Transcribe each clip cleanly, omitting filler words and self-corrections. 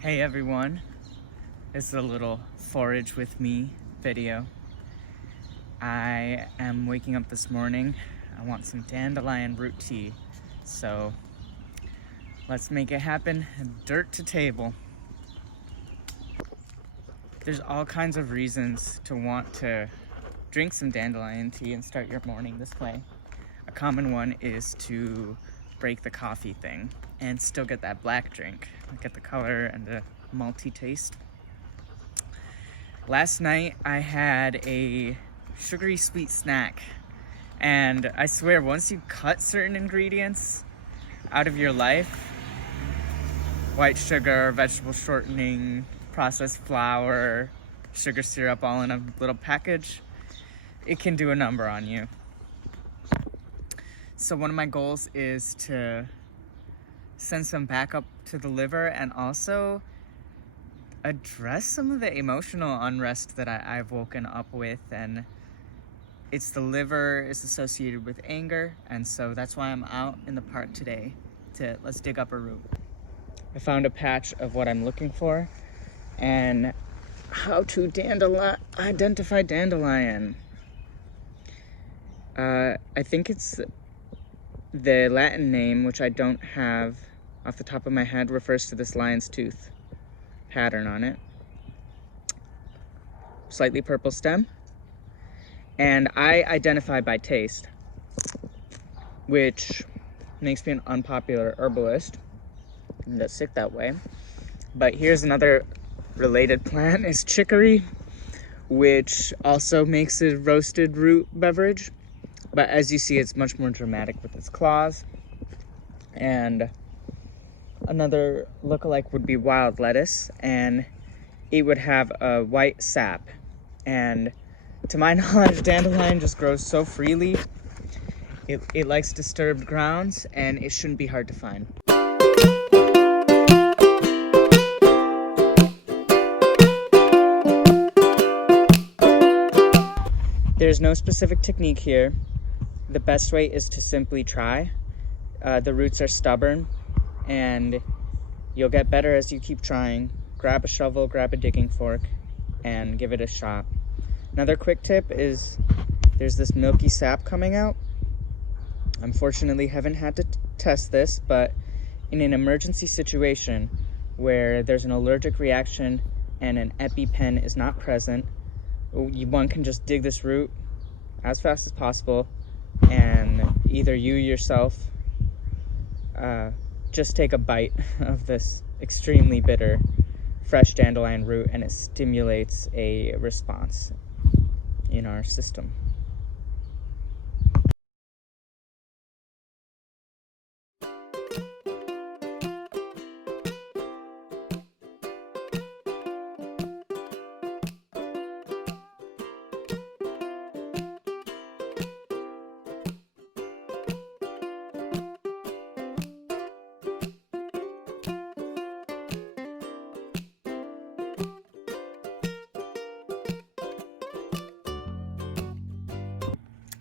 Hey everyone, this is a little forage with me video. I am waking up this morning. I want some dandelion root tea, so let's make it happen. Dirt to table. There's all kinds of reasons to want to drink some dandelion tea and start your morning this way. A common one is to break the coffee thing and still get that black drink, get the color and the malty taste. Last night I had a sugary sweet snack, and I swear once you cut certain ingredients out of your life, white sugar, vegetable shortening, processed flour, sugar syrup, all in a little package, it can do a number on you. So one of my goals is to send some back up to the liver and also address some of the emotional unrest that I've woken up with. And it's the liver is associated with anger, and so that's why I'm out in the park today let's dig up a root. I found a patch of what I'm looking for and how to identify dandelion. I think it's the Latin name, which I don't have off the top of my head, refers to this lion's tooth pattern on it. Slightly purple stem. And I identify by taste, which makes me an unpopular herbalist. I'm not sick that way. But here's another related plant, is chicory, which also makes a roasted root beverage. But as you see, it's much more dramatic with its claws. And another lookalike would be wild lettuce, and it would have a white sap. And to my knowledge, dandelion just grows so freely. It likes disturbed grounds, and it shouldn't be hard to find. There's no specific technique here. The best way is to simply try. The roots are stubborn, and you'll get better as you keep trying. Grab a shovel, grab a digging fork, and give it a shot. Another quick tip is there's this milky sap coming out. Unfortunately, haven't had to test this, but in an emergency situation where there's an allergic reaction and an EpiPen is not present, one can just dig this root as fast as possible, and either you yourself just take a bite of this extremely bitter fresh dandelion root, and it stimulates a response in our system.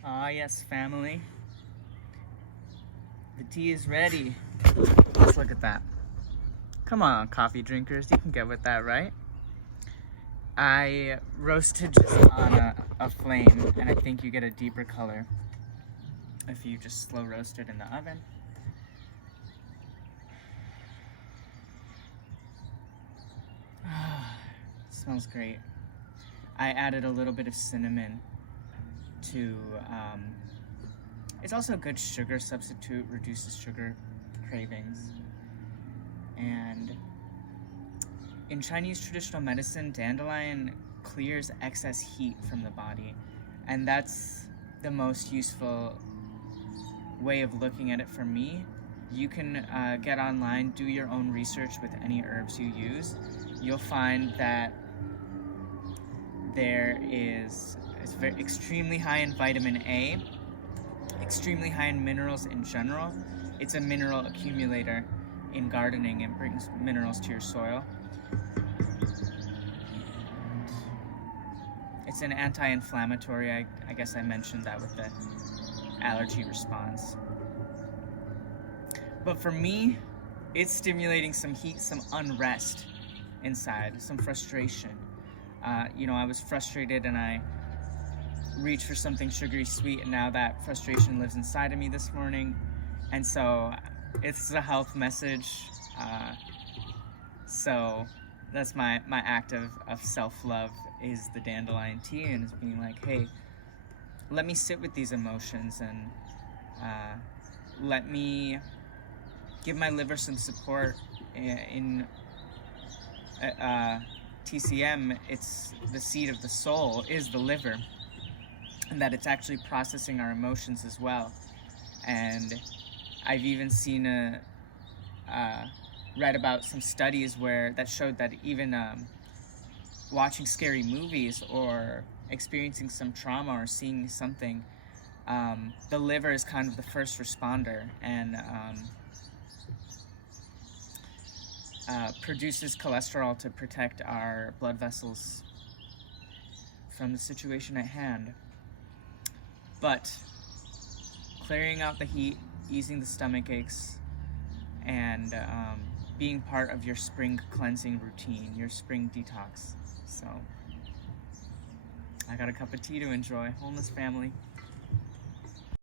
Ah yes, family. The tea is ready. Let's look at that. Come on, coffee drinkers, you can get with that, right? I roasted just on a flame, and I think you get a deeper color if you just slow roast it in the oven. It smells great. I added a little bit of cinnamon to, it's also a good sugar substitute, reduces sugar cravings. And in Chinese traditional medicine, dandelion clears excess heat from the body, and that's the most useful way of looking at it for me. You can get online, do your own research with any herbs you use. You'll find that it's extremely high in vitamin A, extremely high in minerals in general. It's a mineral accumulator in gardening and brings minerals to your soil. It's an anti-inflammatory. I guess I mentioned that with the allergy response. But for me, it's stimulating some heat, some unrest inside, some frustration. I was frustrated and I reached for something sugary sweet, and now that frustration lives inside of me this morning. And so it's a health message. So that's my act of self-love, is the dandelion tea, and is being like, hey, let me sit with these emotions, and let me give my liver some support. In TCM, it's the seat of the soul is the liver, and that it's actually processing our emotions as well. And I've even seen read about some studies that showed that even watching scary movies or experiencing some trauma or seeing something, the liver is kind of the first responder, and produces cholesterol to protect our blood vessels from the situation at hand. But clearing out the heat, easing the stomach aches, and being part of your spring cleansing routine, your spring detox. So I got a cup of tea to enjoy. Wholeness family.